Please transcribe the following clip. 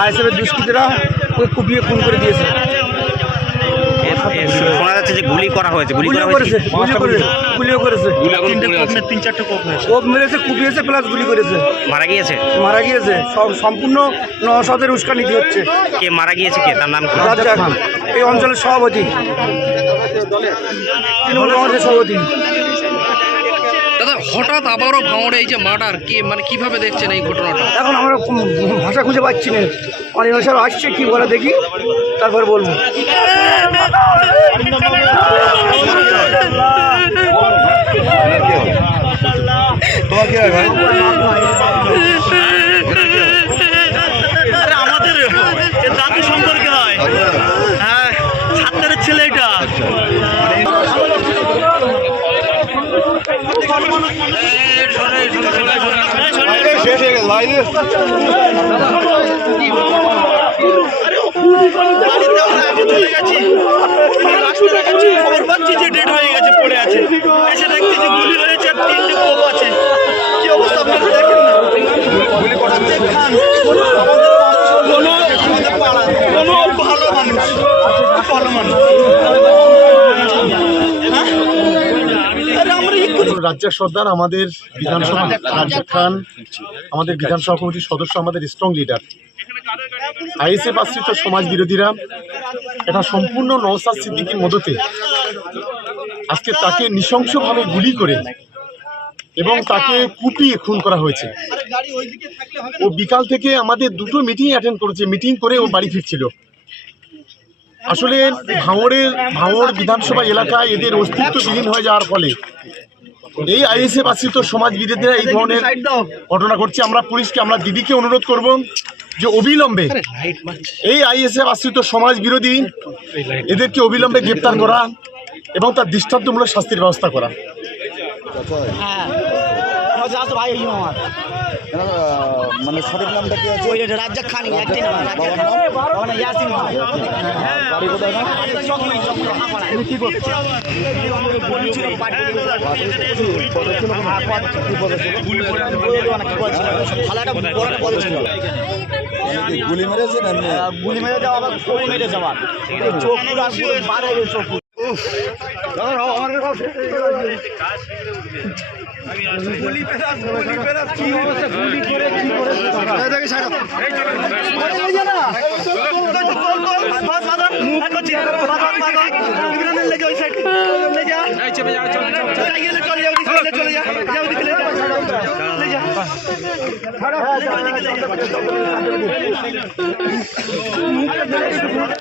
আইএসএফের দুষ্কৃতীরা ওই কুপিয়ে খুন করে দিয়েছে। শোনা যাচ্ছে যে গুলি করা হয়েছে, গুলিও করেছে। কোপ মেরেছে, কুপিয়েছে, প্লাস গুলি করেছে। মারা গিয়েছে। সব সম্পূর্ণ নওশাদের উস্কানি হচ্ছে। কে মারা গিয়েছে, কে তার নাম কি? রাজ্জাক খান, এই অঞ্চলের সভাপতি, তৃণমূল কংগ্রেসের সভাপতি। দাদা, হঠাৎ আবারও ভাঙড়ে এই যে মার্ডার, কি মানে কিভাবে দেখছেন এই ঘটনাটা? এখন আমরা ভাষা খুঁজে পাচ্ছি না। অনেক সব আসছে, কি বলে দেখি, তারপরে বলবো। আমাদের জাতি সম্পর্কে হয়, হ্যাঁ, ছাত্রের ছেলে এটা। চলে গেছি, খবর পাচ্ছি যে ডেড হয়ে গেছে, পড়ে আছে। এসে দেখছি যে গুলি হয়েছে, 3টে কোপ আছে। কি অবস্থা আপনারা দেখেন না? খান ভালো মানুষ, ভালো মানুষ। রাজ্জাক সর্দার আমাদের বিধানসভা, রাজ্জাক খান আমাদের বিধানসভা কমিটির সদস্য, আমাদের স্ট্রং লিডার। আইএসএফ আশ্রিত সমাজ বিরোধীরা এটা সম্পূর্ণ নওশাদ সিদ্দিকীর মদতে আজকে তাকে নৃশংসভাবে গুলি করে এবং তাকে কুপিয়ে খুন করা হয়েছে। ও বিকাল থেকে আমাদের 2টো মিটিং অ্যাটেন্ড করেছে, মিটিং করে ও বাড়ি ফিরছিল। আসলে ভাঙড় বিধানসভা এলাকায় এদের অস্তিত্ব বিলীন হয়ে যাওয়ার ফলে এই আইএসএফ আশ্রিত সমাজ বিরোধীরা এই ধরনের ঘটনা ঘটছে। আমরা পুলিশকে, আমরা দিদিকে অনুরোধ করব যে অবিলম্বে এই আইএসএফ আশ্রিত সমাজ বিরোধী এদেরকে অবিলম্বে গ্রেপ্তার করা এবং তার দৃষ্টান্তমূলক শাস্তির ব্যবস্থা করা। মানে সঠিক নামটা কি আছে? রাজ্জাক খান, গুলি মেরেছে না? গুলি মেরে দেওয়া, আবার চোখ মেরে যাওয়া, চোখ পুরো বারে চোখ।